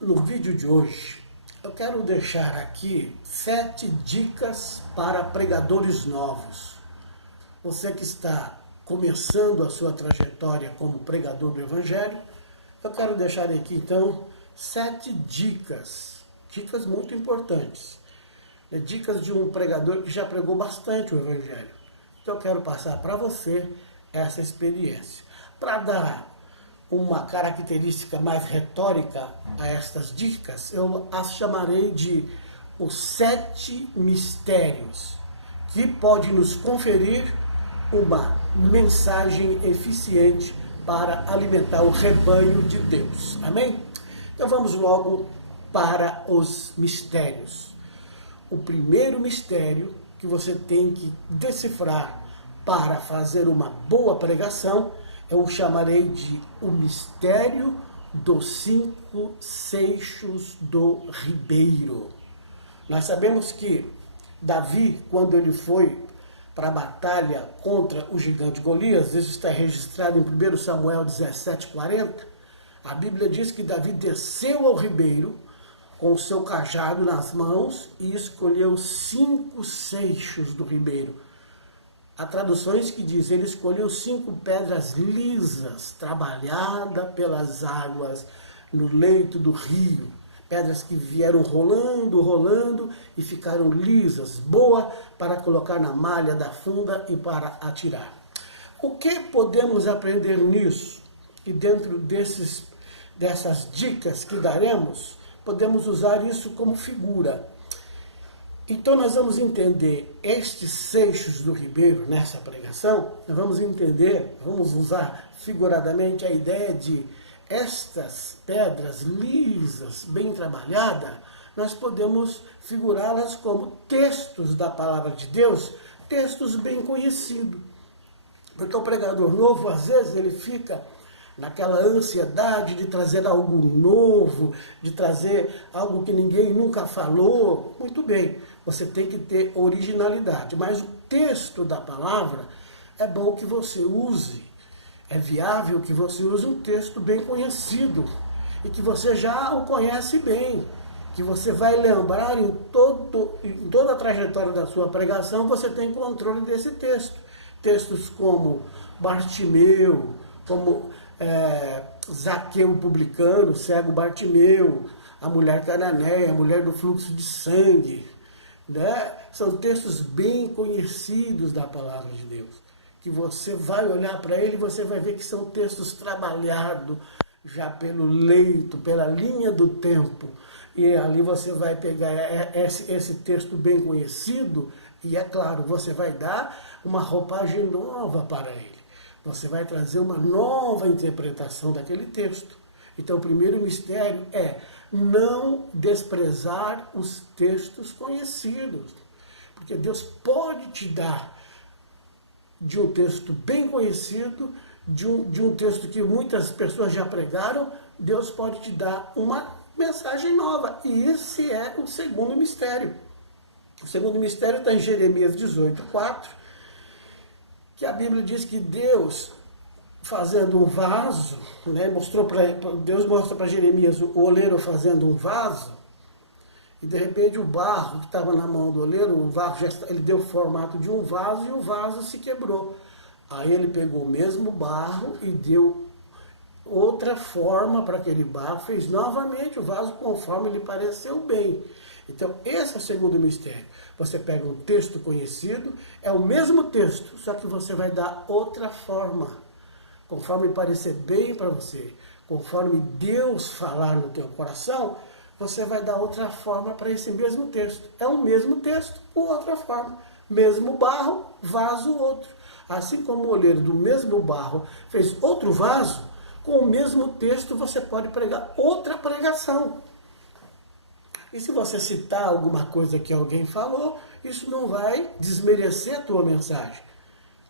No vídeo de hoje, eu quero deixar aqui 7 dicas para pregadores novos. Você que está começando a sua trajetória como pregador do Evangelho, eu quero deixar aqui então 7 dicas muito importantes. Dicas de um pregador que já pregou bastante o Evangelho. Então eu quero passar para você essa experiência. Para dar uma característica mais retórica a estas dicas, eu as chamarei de os 7 mistérios, que pode nos conferir uma mensagem eficiente para alimentar o rebanho de Deus. Amém? Então vamos logo para os mistérios. O primeiro mistério que você tem que decifrar para fazer uma boa pregação, eu chamarei de o mistério dos 5 seixos do ribeiro. Nós sabemos que Davi, quando ele foi para a batalha contra o gigante Golias, isso está registrado em 1 Samuel 17:40, a Bíblia diz que Davi desceu ao ribeiro com o seu cajado nas mãos e escolheu 5 seixos do ribeiro. Há traduções que dizem, ele escolheu 5 pedras lisas, trabalhadas pelas águas no leito do rio. Pedras que vieram rolando e ficaram lisas, boa para colocar na malha da funda e para atirar. O que podemos aprender nisso? E dentro dessas dicas que daremos, podemos usar isso como figura. Então nós vamos entender estes seixos do ribeiro nessa pregação, nós vamos usar figuradamente a ideia de estas pedras lisas, bem trabalhadas, nós podemos figurá-las como textos da palavra de Deus, textos bem conhecidos. Porque o pregador novo, às vezes, ele fica naquela ansiedade de trazer algo novo, de trazer algo que ninguém nunca falou. Muito bem, você tem que ter originalidade, mas o texto da palavra é bom que você use, é viável que você use um texto bem conhecido e que você já o conhece bem, que você vai lembrar em toda a trajetória da sua pregação, você tem controle desse texto. Textos como Bartimeu, como Zaqueu publicano, cego Bartimeu, a mulher cananeia, a mulher do fluxo de sangue, né? São textos bem conhecidos da palavra de Deus, que você vai olhar para ele e você vai ver que são textos trabalhados já pelo leito, pela linha do tempo, e ali você vai pegar esse texto bem conhecido e, é claro, você vai dar uma roupagem nova para ele. Você vai trazer uma nova interpretação daquele texto. Então, o primeiro mistério é não desprezar os textos conhecidos. Porque Deus pode te dar de um texto bem conhecido, de um texto que muitas pessoas já pregaram, Deus pode te dar uma mensagem nova. E esse é o segundo mistério. O segundo mistério está em Jeremias 18:4, que a Bíblia diz que Deus, fazendo um vaso, né, Deus mostra para Jeremias o oleiro fazendo um vaso, e de repente o barro que estava na mão do oleiro, ele deu o formato de um vaso e o vaso se quebrou. Aí ele pegou o mesmo barro e deu outra forma para aquele barro, fez novamente o vaso conforme lhe pareceu bem. Então, esse é o segundo mistério. Você pega um texto conhecido, é o mesmo texto, só que você vai dar outra forma, conforme parecer bem para você, conforme Deus falar no teu coração, você vai dar outra forma para esse mesmo texto. É o mesmo texto, com outra forma. Mesmo barro, vaso outro. Assim como o oleiro do mesmo barro fez outro vaso, com o mesmo texto você pode pregar outra pregação. E se você citar alguma coisa que alguém falou, isso não vai desmerecer a tua mensagem.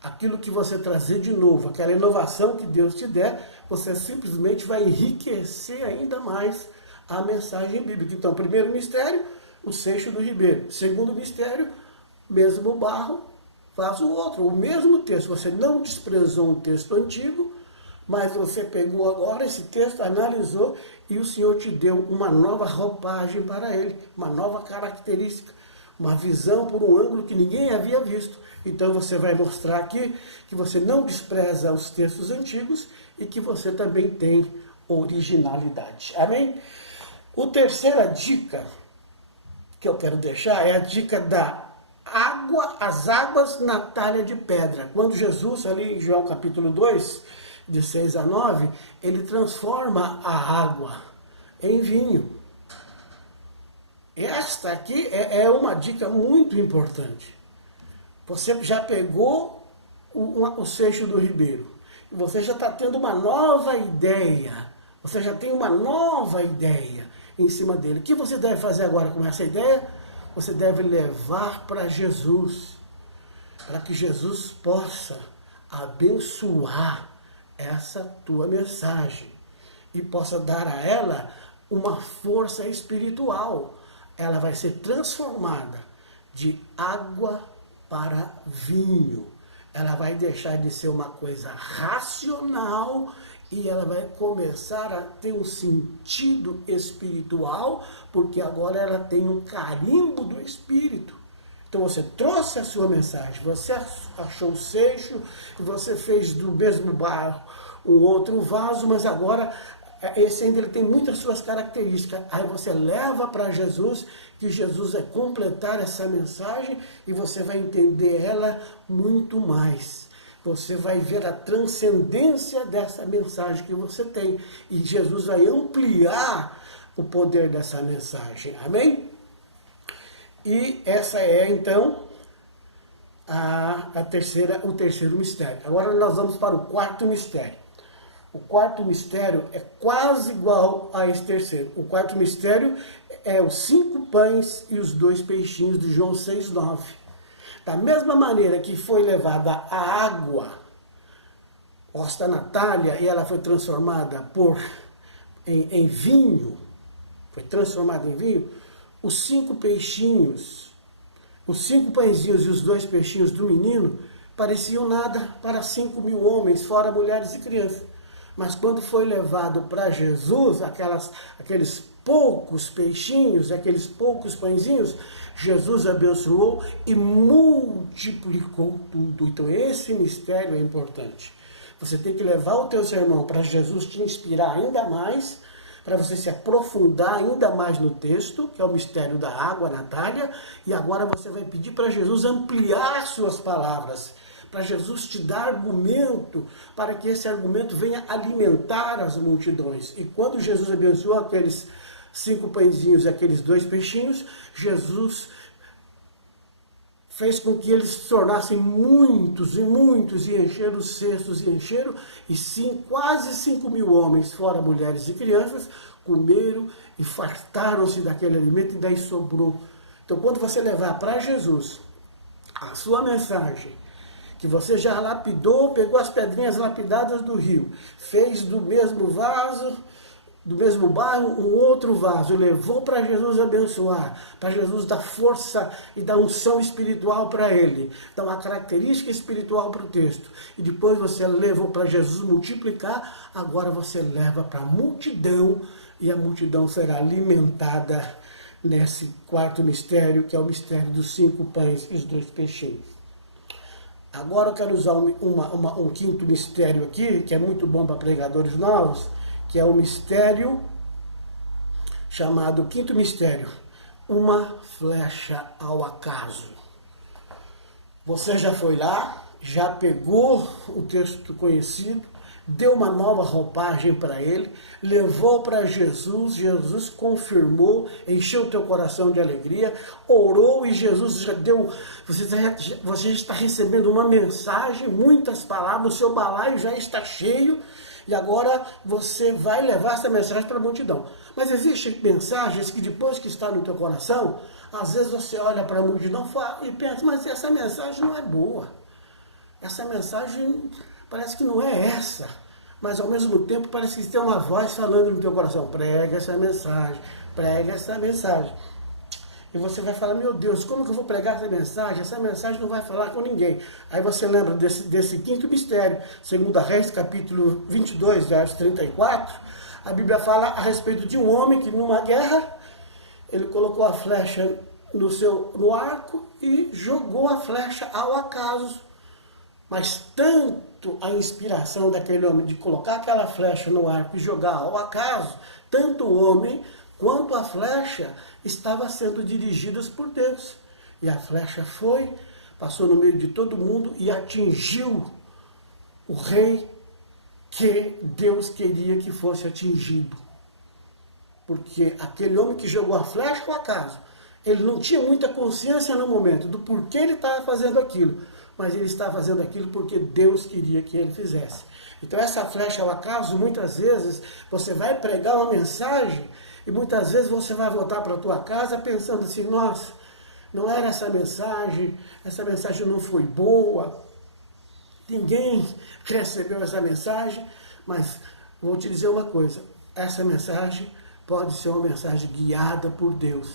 Aquilo que você trazer de novo, aquela inovação que Deus te der, você simplesmente vai enriquecer ainda mais a mensagem bíblica. Então, primeiro mistério, o seixo do ribeiro. Segundo mistério, mesmo barro, faz o outro. O mesmo texto. Você não desprezou um texto antigo, Mas você pegou agora esse texto, analisou e o Senhor te deu uma nova roupagem para ele, uma nova característica, uma visão por um ângulo que ninguém havia visto. Então você vai mostrar aqui que você não despreza os textos antigos e que você também tem originalidade. Amém? A terceira dica que eu quero deixar é a dica da água, as águas na talha de pedra. Quando Jesus, ali em João capítulo 2, de 6 a 9, ele transforma a água em vinho. Esta aqui é uma dica muito importante. Você já pegou o seixo do ribeiro, e você já está tendo uma nova ideia, você já tem uma nova ideia em cima dele. O que você deve fazer agora com essa ideia? Você deve levar para Jesus, para que Jesus possa abençoar essa tua mensagem e possa dar a ela uma força espiritual. Ela vai ser transformada de água para vinho. Ela vai deixar de ser uma coisa racional e ela vai começar a ter um sentido espiritual, porque agora ela tem um carimbo do Espírito. Então você trouxe a sua mensagem, você achou o seixo, você fez do mesmo barro um outro vaso, mas agora esse ainda ele tem muitas suas características. Aí você leva para Jesus, que Jesus vai completar essa mensagem e você vai entender ela muito mais. Você vai ver a transcendência dessa mensagem que você tem. E Jesus vai ampliar o poder dessa mensagem. Amém? E essa é, então, o terceiro mistério. Agora nós vamos para o quarto mistério. O quarto mistério é quase igual a esse terceiro. O quarto mistério é os 5 pães e os 2 peixinhos de João 6,9. Da mesma maneira que foi levada a água, posta na talha, e ela foi transformada em vinho, foi transformada em vinho, os 5 peixinhos, os 5 pãezinhos e os 2 peixinhos do menino pareciam nada para 5.000 homens, fora mulheres e crianças. Mas quando foi levado para Jesus, aqueles poucos peixinhos, aqueles poucos pãezinhos, Jesus abençoou e multiplicou tudo. Então esse mistério é importante. Você tem que levar o teu sermão para Jesus te inspirar ainda mais, para você se aprofundar ainda mais no texto, que é o mistério da água na talha, e agora você vai pedir para Jesus ampliar suas palavras, para Jesus te dar argumento, para que esse argumento venha alimentar as multidões. E quando Jesus abençoou aqueles 5 pãezinhos e aqueles 2 peixinhos, Jesus fez com que eles se tornassem muitos e muitos, e encheram os cestos, e encheram, e sim, quase 5.000 homens, fora mulheres e crianças, comeram e fartaram-se daquele alimento, e daí sobrou. Então, quando você levar para Jesus a sua mensagem, que você já lapidou, pegou as pedrinhas lapidadas do rio, fez do mesmo vaso, do mesmo barro, um outro vaso, levou para Jesus abençoar, para Jesus dar força e dar unção espiritual para ele, dar uma característica espiritual para o texto, e depois você levou para Jesus multiplicar, agora você leva para a multidão, e a multidão será alimentada nesse quarto mistério, que é o mistério dos 5 pães e os 2 peixinhos. Agora eu quero usar um quinto mistério aqui, que é muito bom para pregadores novos, que é o mistério chamado quinto mistério, uma flecha ao acaso. Você já foi lá, já pegou o texto conhecido, deu uma nova roupagem para ele, levou para Jesus, Jesus confirmou, encheu o teu coração de alegria, orou e Jesus já deu, você já está recebendo uma mensagem, muitas palavras, o seu balaio já está cheio, e agora você vai levar essa mensagem para a multidão. Mas existem mensagens que depois que está no teu coração, às vezes você olha para a multidão e pensa, mas essa mensagem não é boa. Essa mensagem parece que não é essa. Mas ao mesmo tempo parece que tem uma voz falando no teu coração, prega essa mensagem, prega essa mensagem. E você vai falar, meu Deus, como que eu vou pregar essa mensagem? Essa mensagem não vai falar com ninguém. Aí você lembra desse quinto mistério, 2 Reis, capítulo 22, verso 34. A Bíblia fala a respeito de um homem que numa guerra, ele colocou a flecha no arco e jogou a flecha ao acaso. Mas tanto a inspiração daquele homem de colocar aquela flecha no arco e jogar ao acaso, tanto o homem quanto a flecha estava sendo dirigidas por Deus. E a flecha foi, passou no meio de todo mundo e atingiu o rei que Deus queria que fosse atingido. Porque aquele homem que jogou a flecha ao acaso, ele não tinha muita consciência no momento do porquê ele estava fazendo aquilo, mas ele estava fazendo aquilo porque Deus queria que ele fizesse. Então essa flecha ao acaso, muitas vezes, você vai pregar uma mensagem e muitas vezes você vai voltar para a tua casa pensando assim, nossa, não era essa mensagem não foi boa, ninguém recebeu essa mensagem, mas vou te dizer uma coisa, essa mensagem pode ser uma mensagem guiada por Deus.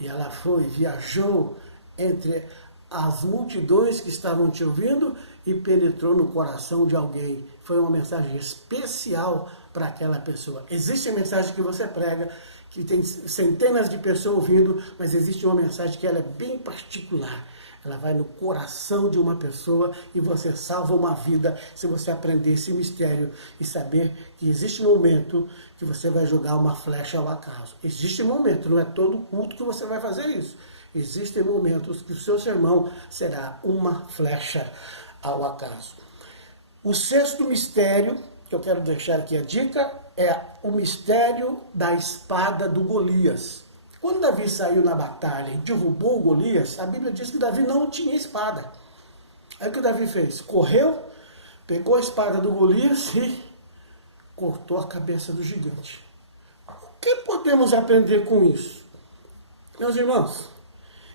E ela viajou entre as multidões que estavam te ouvindo e penetrou no coração de alguém. Foi uma mensagem especial para aquela pessoa. Existe a mensagem que você prega, que tem centenas de pessoas ouvindo, mas existe uma mensagem que ela é bem particular. Ela vai no coração de uma pessoa e você salva uma vida se você aprender esse mistério e saber que existe um momento que você vai jogar uma flecha ao acaso. Existe um momento, não é todo culto que você vai fazer isso. Existem momentos que o seu sermão será uma flecha ao acaso. O sexto mistério, que eu quero deixar aqui a dica, é o mistério da espada do Golias. Quando Davi saiu na batalha e derrubou o Golias, a Bíblia diz que Davi não tinha espada. Aí o que Davi fez? Correu, pegou a espada do Golias e cortou a cabeça do gigante. O que podemos aprender com isso? Meus irmãos,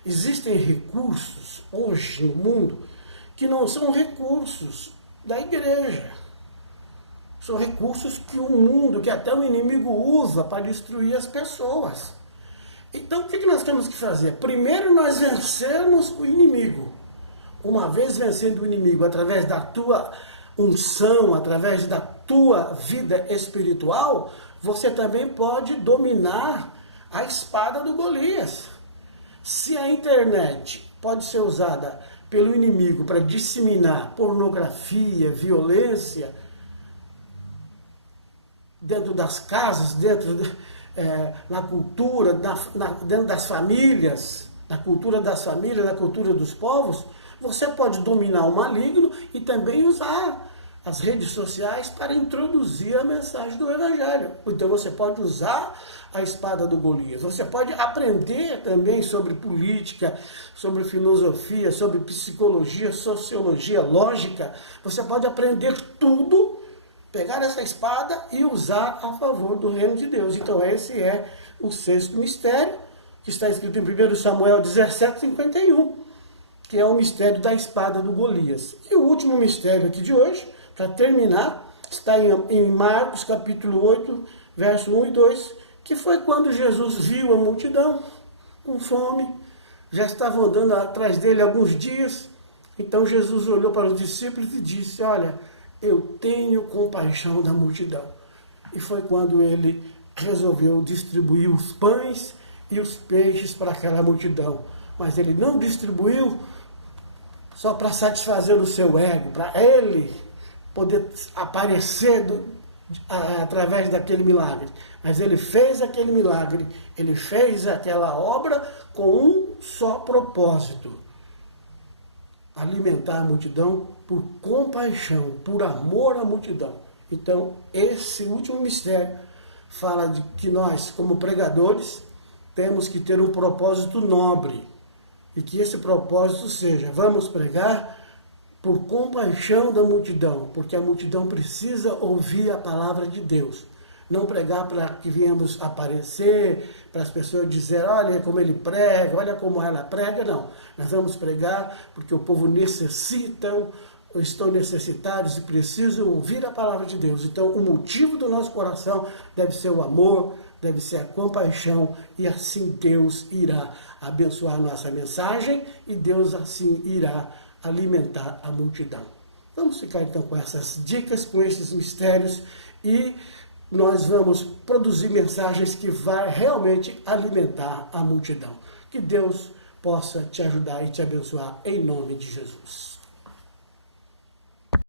existem recursos hoje no mundo que não são recursos da igreja. São recursos que o mundo, que até o inimigo usa para destruir as pessoas. Então, o que nós temos que fazer? Primeiro, nós vencermos o inimigo. Uma vez vencendo o inimigo através da tua unção, através da tua vida espiritual, você também pode dominar a espada do Golias. Se a internet pode ser usada pelo inimigo para disseminar pornografia, violência, dentro das casas, na cultura, dentro das famílias, na cultura das famílias, na cultura dos povos, você pode dominar o maligno e também usar as redes sociais para introduzir a mensagem do Evangelho. Então você pode usar a espada do Golias. Você pode aprender também sobre política, sobre filosofia, sobre psicologia, sociologia, lógica. Você pode aprender tudo, pegar essa espada e usar a favor do reino de Deus. Então esse é o sexto mistério, que está escrito em 1 Samuel 17:51, que é o mistério da espada do Golias. E o último mistério aqui de hoje, para terminar, está em Marcos capítulo 8, verso 1 e 2, que foi quando Jesus viu a multidão com fome, já estavam andando atrás dele alguns dias, então Jesus olhou para os discípulos e disse, olha, eu tenho compaixão da multidão. E foi quando ele resolveu distribuir os pães e os peixes para aquela multidão. Mas ele não distribuiu só para satisfazer o seu ego, para ele poder aparecer através daquele milagre. Mas ele fez aquele milagre, ele fez aquela obra com um só propósito: alimentar a multidão por compaixão, por amor à multidão. Então, esse último mistério fala de que nós, como pregadores, temos que ter um propósito nobre. E que esse propósito seja, vamos pregar por compaixão da multidão, porque a multidão precisa ouvir a palavra de Deus. Não pregar para que viemos aparecer, para as pessoas dizerem, olha como ele prega, olha como ela prega, não. Nós vamos pregar porque o povo necessita estão necessitados e precisam ouvir a palavra de Deus. Então, o motivo do nosso coração deve ser o amor, deve ser a compaixão, e assim Deus irá abençoar a nossa mensagem e Deus assim irá alimentar a multidão. Vamos ficar então com essas dicas, com esses mistérios, e nós vamos produzir mensagens que vão realmente alimentar a multidão. Que Deus possa te ajudar e te abençoar em nome de Jesus.